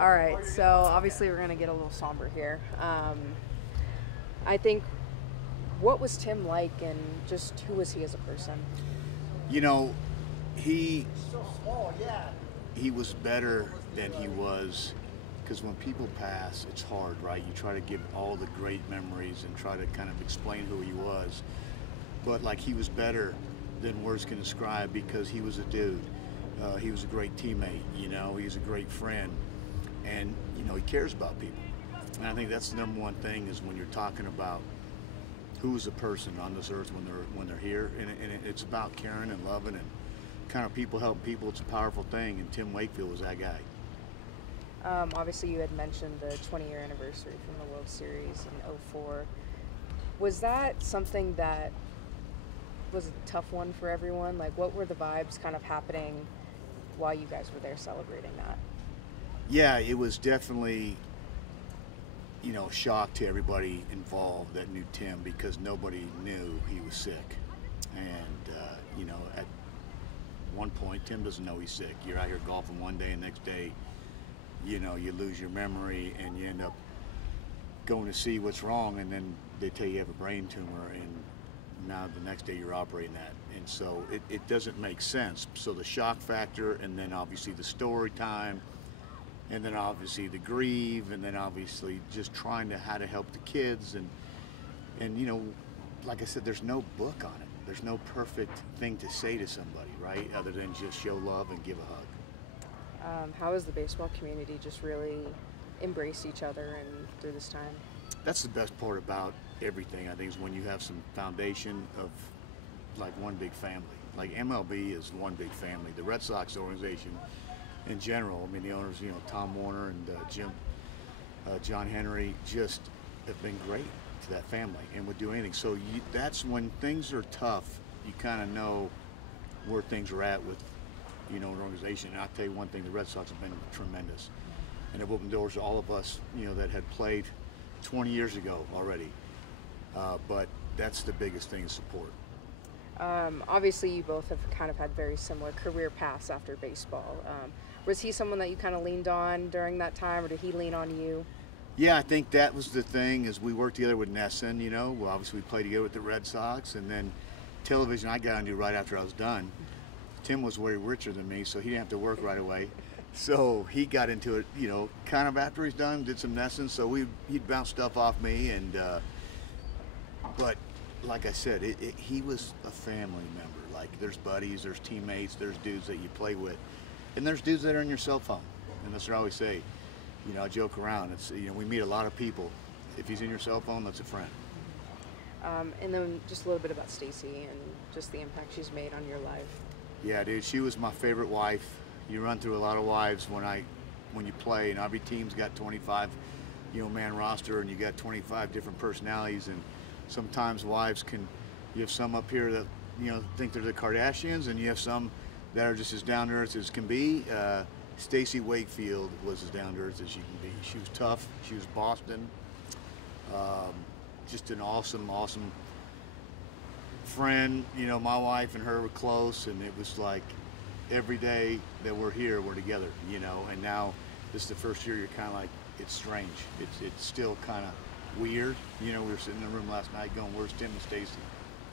All right, so obviously we're going to get a little somber here. I think, what was Tim like, and just who was he as a person? You know, he was better than he was, because when people pass, it's hard, right? You try to give all the great memories and try to kind of explain who he was. But like, he was better than words can describe, because he was a dude. He was a great teammate, you know, he's a great friend. And, you know, he cares about people. And I think that's the number one thing, is when you're talking about who's a person on this earth when they're here. And it's about caring and loving and kind of people help people. It's a powerful thing, and Tim Wakefield was that guy. Obviously, you had mentioned the 20-year anniversary from the World Series in '04. Was that something that was a tough one for everyone? Like, what were the vibes kind of happening while you guys were there celebrating that? Yeah, it was definitely, you know, a shock to everybody involved that knew Tim, because nobody knew he was sick. And, you know, at one point, Tim doesn't know he's sick. You're out here golfing one day, and the next day, you know, you lose your memory and you end up going to see what's wrong, and then they tell you have a brain tumor, and now the next day you're operating that. And so it doesn't make sense. So the shock factor, and then obviously the story time, and then obviously the grieve, and then obviously just trying to how to help the kids, and you know, like I said, there's no book on it. There's no perfect thing to say to somebody, right, other than just show love and give a hug. How has the baseball community just really embraced each other and through this time? That's the best part about everything, I think, is when you have some foundation of like one big family. Like MLB is one big family. The Red Sox organization in general, I mean, the owners, you know, Tom Warner and John Henry, just have been great to that family and would do anything. So that's when things are tough, you kind of know where things are at with, you know, an organization. And I'll tell you one thing, the Red Sox have been tremendous. And have opened doors to all of us, you know, that had played 20 years ago already. But that's the biggest thing, is support. Obviously, you both have kind of had very similar career paths after baseball. Was he someone that you kind of leaned on during that time, or did he lean on you? Yeah, I think that was the thing, is we worked together with Nesson, you know. Well, obviously we played together with the Red Sox, and then television I got into right after I was done. Tim was way richer than me, so he didn't have to work right away. So he got into it, you know, kind of after he's done, did some Nesson, so he'd bounce stuff off me, and but like I said, he was a family member. Like, there's buddies, there's teammates, there's dudes that you play with, and there's dudes that are on your cell phone. And that's what I always say. You know, I joke around. It's, you know, we meet a lot of people. If he's in your cell phone, that's a friend. And then just a little bit about Stacy and just the impact she's made on your life. Yeah, dude, she was my favorite wife. You run through a lot of wives when you play, and every team's got 25, you know, man roster, and you got 25 different personalities, and sometimes wives you have some up here that, you know, think they're the Kardashians, and you have some that are just as down to earth as can be. Stacy Wakefield was as down to earth as you can be. She was tough. She was Boston. Just an awesome friend. You know, my wife and her were close, and it was like every day that we're here, we're together, you know. And now this is the first year you're kind of like, it's strange. It's still kind of weird. You know, we were sitting in the room last night going, where's Tim and Stacy?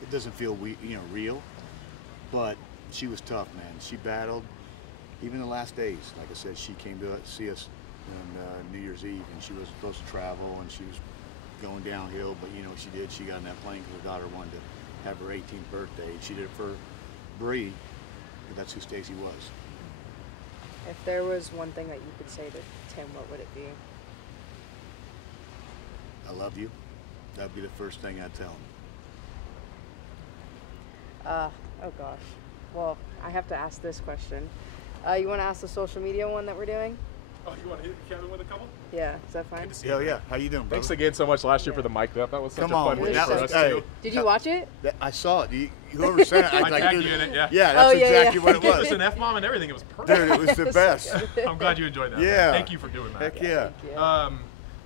It doesn't feel, you know, real, but she was tough, man. She battled. Even the last days, like I said, she came to see us on New Year's Eve, and she was supposed to travel, and she was going downhill, but you know what she did? She got in that plane because her daughter wanted to have her 18th birthday. She did it for Bree, but that's who Stacy was. If there was one thing that you could say to Tim, what would it be? I love you. That'd be the first thing I'd tell him. Oh gosh. Well, I have to ask this question. You want to ask the social media one that we're doing? Oh, you want to hit Kevin with a couple? Yeah, is that fine? Hell yeah. How you doing, brother? Thanks again so much last year for the mic up. That was such a fun week for us too. Did you watch it? I saw it. Whoever sent it, I tagged you in it, yeah. Yeah, that's exactly what it It was was. an F-bomb and everything. It was perfect. Dude, it was the best. I'm glad you enjoyed that. Yeah. Thank you for doing that. Heck yeah.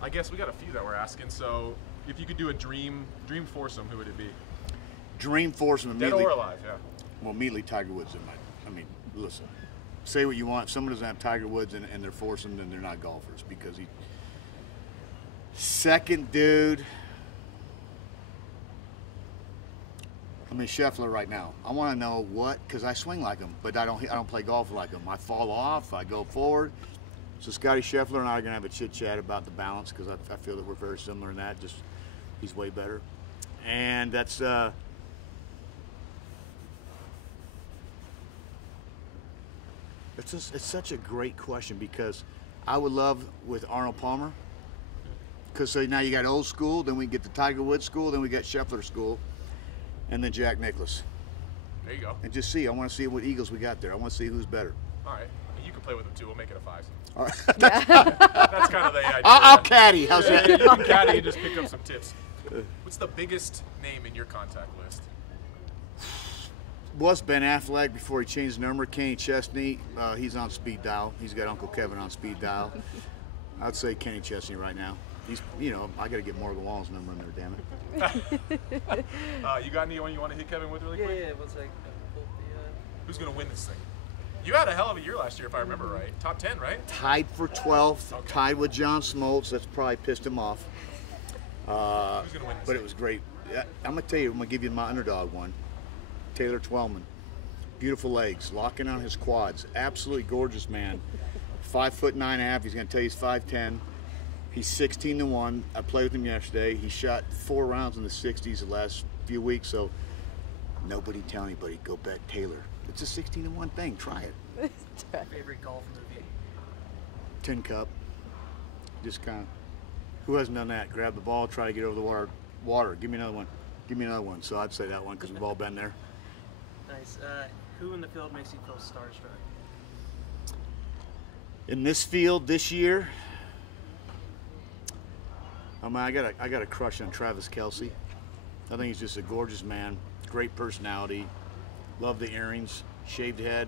I guess we got a few that we're asking. So if you could do a dream foursome, who would it be? Dream foursome Dead immediately. or alive, yeah. Well, immediately Tiger Woods in my. I mean, listen, say what you want. If someone doesn't have Tiger Woods and they're forcing, then they're not golfers because he. Second dude. I mean Scheffler right now. I want to know what, because I swing like him, but I don't play golf like him. I fall off. I go forward. So Scotty Scheffler and I are gonna have a chit chat about the balance because I feel that we're very similar in that. Just he's way better, and that's. It's such a great question because I would love with Arnold Palmer. Because so now you got old school, then we get the Tiger Woods school, then we got Scheffler school, and then Jack Nicklaus. There you go. And just see, I want to see what Eagles we got there. I want to see who's better. All right. I mean, you can play with them too. We'll make it a 5. All right. That's kind of the idea. I'll caddy. How's Yeah, that? you can caddy and just pick up some tips. What's the biggest name in your contact list? Was Ben Affleck before he changed the number. Kenny Chesney, he's on speed dial. He's got Uncle Kevin on speed dial. I'd say Kenny Chesney right now. He's, I got to get Morgan Wallen's number in there, damn it. You got anyone you want to hit Kevin with really quick? Yeah, what's like, Who's going to win this thing? You had a hell of a year last year, if I remember right. Top 10, right? Tied for 12th, Okay. tied with John Smoltz. That's probably pissed him off. Who's going to win this But thing? it was great. I'm going to tell you, I'm going to give you my underdog one. Taylor Twellman. Beautiful legs, locking on his quads. Absolutely gorgeous man. 5'9.5". He's going to tell you he's 5'10". He's 16-1. I played with him yesterday. He shot 4 rounds in the 60s the last few weeks. So nobody tell anybody, go bet Taylor. It's a 16-1 thing. Try it. favorite golf movie? Tin Cup. Just kind of. Who hasn't done that? Grab the ball, try to get over the water. Give me another one. Give me another one. So I'd say that one because we've all been there. Nice. Who in the field makes you feel starstruck? In this field this year, I got a crush on Travis Kelce. I think he's just a gorgeous man, great personality. Love the earrings, shaved head.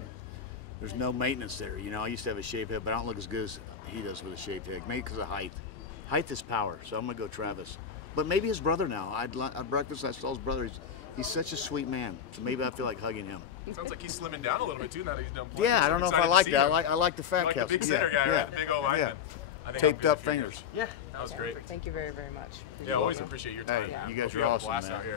There's no maintenance there. I used to have a shaved head, but I don't look as good as he does with a shaved head. Maybe because of height. Height is power, so I'm gonna go Travis. But maybe his brother now. At breakfast I saw his brother. He's such a sweet man. So maybe I feel like hugging him. Sounds like he's slimming down a little bit too now that he's done playing. Yeah, So I don't I'm know if I excited to like see that. him. I like the fat Like Kelce. the big center guy, right? The big old lineman. I think Taped I'll up be there for fingers. years. Yeah, That was great. Thank you very, very much. Yeah, always appreciate your time. Hey, you guys Hope are have a awesome, blast man. out here.